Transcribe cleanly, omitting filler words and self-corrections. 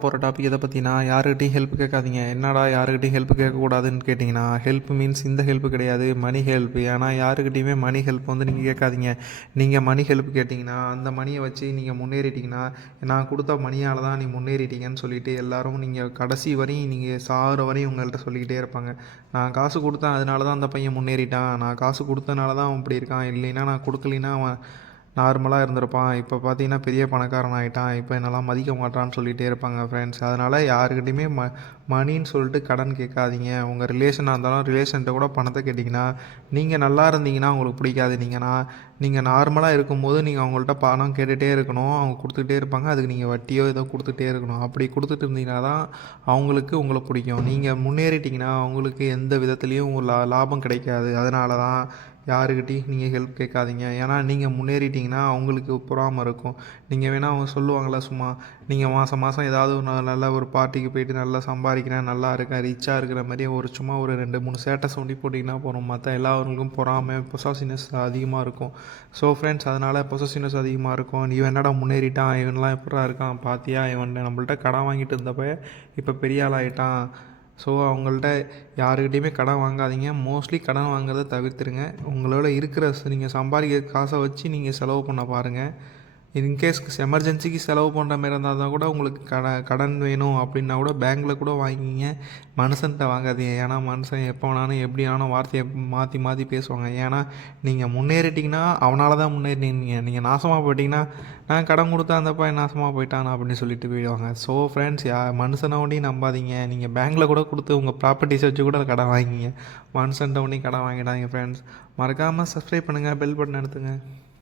போகிற டாபிக் எதை பற்றினா யாருக்கிட்டையும் ஹெல்ப் கேட்காதீங்க. என்னடா யாருக்கிட்டையும் ஹெல்ப் கேட்கக்கூடாதுன்னு கேட்டிங்கன்னா, ஹெல்ப் மீன்ஸ் இந்த ஹெல்ப் கிடையாது, மணி ஹெல்ப். ஏன்னா யாருக்கிட்டையுமே மணி ஹெல்ப் வந்து நீங்கள் கேட்காதீங்க. நீங்கள் மணி ஹெல்ப் கேட்டிங்கன்னா அந்த மணியை வச்சு நீங்கள் முன்னேறிட்டிங்கன்னா, நான் கொடுத்த மணியால் தான் நீ முன்னேறிட்டீங்கன்னு சொல்லிட்டு எல்லாரும் நீங்கள் கடைசி வரையும் நீங்கள் சாகிற வரையும் உங்கள்கிட்ட சொல்லிக்கிட்டே இருப்பாங்க. நான் காசு கொடுத்தேன் அதனால தான் அந்த பையன் முன்னேறிட்டான், நான் காசு கொடுத்தனால தான் அவன் இப்படி இருக்கான், இல்லைன்னா நான் கொடுக்கலின்னா அவன் நார்மலாக இருந்திருப்பான், இப்போ பார்த்தீங்கன்னா பெரிய பணக்காரன் ஆகிட்டான், இப்போ என்னெல்லாம் மதிக்க மாட்டான்னு சொல்லிகிட்டே இருப்பாங்க ஃப்ரெண்ட்ஸ். அதனால் யாருக்கிட்டையுமே மணின்னு சொல்லிட்டு கடன் கேட்காதீங்க. உங்கள் ரிலேஷனாக இருந்தாலும் ரிலேஷன்கிட்ட கூட பணத்தை கேட்டிங்கன்னா, நீங்கள் நல்லா இருந்தீங்கன்னா அவங்களுக்கு பிடிக்காது. நீங்கள் நார்மலாக இருக்கும்போது நீங்கள் அவங்கள்ட்ட பணம் கேட்டுகிட்டே இருக்கணும், அவங்க கொடுத்துக்கிட்டே இருப்பாங்க. அதுக்கு நீங்கள் வட்டியோ ஏதோ கொடுத்துட்டே இருக்கணும். அப்படி கொடுத்துட்டு இருந்தீங்கன்னா தான் அவங்களுக்கு உங்களை பிடிக்கும். நீங்கள் முன்னேறிட்டிங்கன்னா அவங்களுக்கு எந்த விதத்துலேயும் லாபம் கிடைக்காது. அதனால தான் யாருக்கிட்டையும் நீங்கள் ஹெல்ப் கேட்காதீங்க. ஏன்னா நீங்கள் முன்னேறிட்டிங்கன்னா அவங்களுக்கு பொறாமை இருக்கும். நீங்கள் வேணால் அவங்க சொல்லுவாங்களா சும்மா, நீங்கள் மாதம் மாதம் ஏதாவது ஒரு நல்ல ஒரு பார்ட்டிக்கு போயிட்டு நல்லா சம்பாதிக்கிறேன், நல்லா இருக்கேன், ரிச்சாக இருக்கிற மாதிரி சும்மா ஒரு 2 3 ஸ்டேட்டஸ் ஒண்டி போட்டிங்கன்னா போகிறோம். மற்ற எல்லாருக்கும் பொறாமை பொசசிவ்னஸ் அதிகமாக இருக்கும். ஸோ ஃப்ரெண்ட்ஸ், அதனால் பொசசிவ்னஸ் அதிகமாக இருக்கும். இவன் என்னடா முன்னேறிட்டான், இவன்லாம் எப்படா இருக்கான் பார்த்தியா, இவன் நம்மள்ட்ட கடன் வாங்கிட்டு இருந்தப்ப இப்போ பெரிய ஆள் ஆகிட்டான். ஸோ அவங்கள்ட்ட யாருக்கிட்டையுமே கடன் வாங்காதீங்க. மோஸ்ட்லி கடன் வாங்குறத தவிர்த்துருங்க. உங்களோட இருக்கிற நீங்கள் சம்பாதிக்கிற காசை வச்சு நீங்கள் செலவு பண்ண பாருங்கள். இன்கேஸ் எமர்ஜென்சிக்கு செலவு பண்ணுற மாரி இருந்தால் தான் கூட உங்களுக்கு கடன் வேணும் அப்படின்னா கூட பேங்க்கில் கூட வாங்கிங்க. மனுஷன்கிட்ட வாங்காதீங்க. ஏன்னா மனுஷன் எப்போ வேணாலும் எப்படி வேணாலும் வார்த்தையை மாற்றி மாற்றி பேசுவாங்க. ஏன்னா நீங்கள் முன்னேறிட்டிங்கன்னா அவனால தான் முன்னேறினீங்க. நீங்கள் நாசமாக போயிட்டீங்கன்னா, நான் கடன் கொடுத்தா அந்த பையன் நாசமாக போயிட்டான் அப்படின்னு சொல்லிட்டு போயிடுவாங்க. ஸோ ஃப்ரெண்ட்ஸ், மனுஷனை ஒன்றையும் நம்பாதீங்க. நீங்கள் பேங்க்கில் கூட கொடுத்து உங்கள் ப்ராப்பர்ட்டிஸ் வச்சு கூட கடன் வாங்கிங்க. மனுஷன்ட்ட ஒன்றையும் கடன் வாங்கிடாதீங்க ஃப்ரெண்ட்ஸ். மறக்காமல் சப்ஸ்கிரைப் பண்ணுங்கள், பெல் பட்டன் எடுத்துங்க.